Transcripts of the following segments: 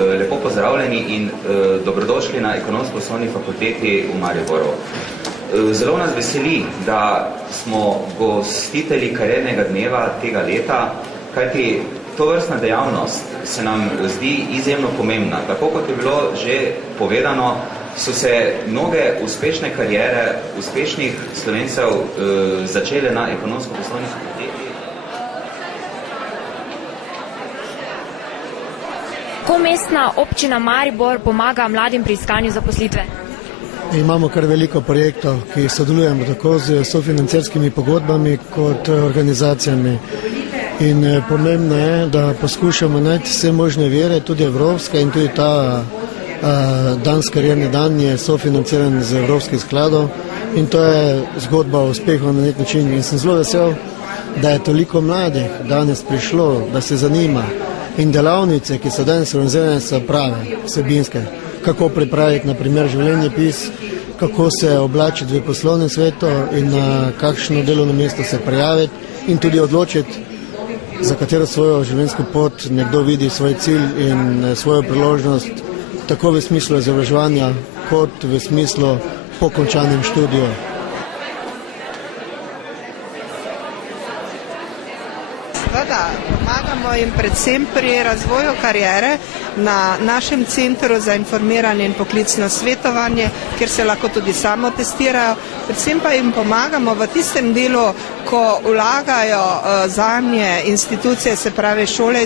lepo pozdravljeni in dobrodošli na Ekonomsko-poslovni fakulteti v Mariboru. Zelo nas veseli, da smo gostitelji kariernega dneva tega leta, kajti tovrstna dejavnost se nam zdi izjemno pomembna. Tako kot je bilo že povedano, so se mnoge uspešne karijere uspešnih Slovencev začele na Ekonomsko-poslovni fakulteti. Kako mestna občina Maribor pomaga mladim pri iskanju zaposlitve? Imamo kar veliko projektov, ki sodelujemo tako z sofinancirskimi pogodbami kot organizacijami. In pomembno je, da poskušamo najti vse možne vire, tudi evropske, in tudi ta danes karierni dan je sofinanciran z evropskih skladov in to je zgodba o uspehu na nek način. In sem zelo vesel, da je toliko mladih danes prišlo, da se zanima. In delavnice, ki so danes organizirane, so prave, vsebinske. Kako pripraviti, na primer, življenjepis, kako se oblačiti v poslovnem svetu in na kakšno delovno mesto se prijaviti in tudi odločiti, za katero svojo življenjsko pot nekdo vidi svoj cilj in svojo priložnost, tako v smislu izobraževanja, kot v smislu po končanem študiju. Pomagamo jim predvsem pri razvoju kariere na našem centru za informiranje in poklicno svetovanje, kjer se lahko tudi samo testirajo. Predvsem pa jim pomagamo v tistem delu, ko vlagajo zanje institucije, se pravi šole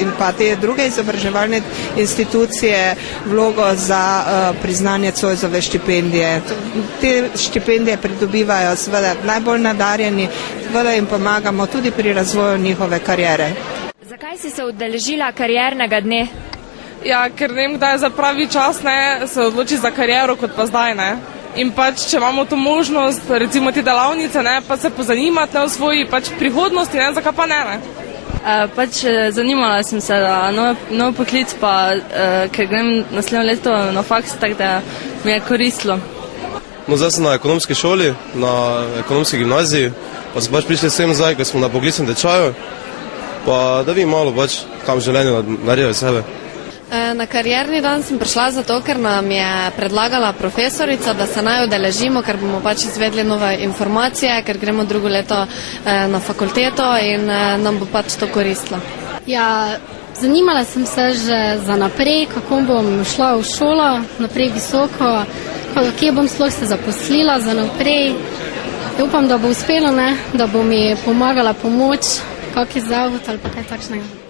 in pa te druge izobraževalne institucije, vlogo za priznanje Zoisove štipendije. Te štipendije pridobivajo seveda najbolj nadarjeni, seveda jim pomagamo tudi pri razvoju njihove kariere. Zakaj si se udeležila kariernega dne? Ja, ker ne vem, kdaj je za pravi čas se odloči za kariero, kot pa zdaj. In pač, če imamo to možnost, recimo te delavnice, pa se pozanimati o svoji prihodnosti, zakaj pa ne? Zanimala sem se za nov poklic, ker grem naslednje leto na faks, tako da mi je koristilo. No, zdaj sem na ekonomski šoli, na ekonomski gimnaziji, pa smo prišli sem zdaj, ko smo na poklicnem tečaju, pa da vidim malo, kam življenje naredijo sebe. Na karierni dan sem prišla zato, ker nam je predlagala profesorica, da se naj udeležimo, ker bomo izvedli nove informacije, ker gremo drugo leto na fakulteto in nam bo to koristilo. Ja, zanimala sem se že za naprej, kako bom šla v šolo, naprej visoko, kje bom sploh se zaposlila za naprej. Upam, da bo uspelo, da bo mi pomagala pomoč, kak je zavod ali pa kaj takšnega.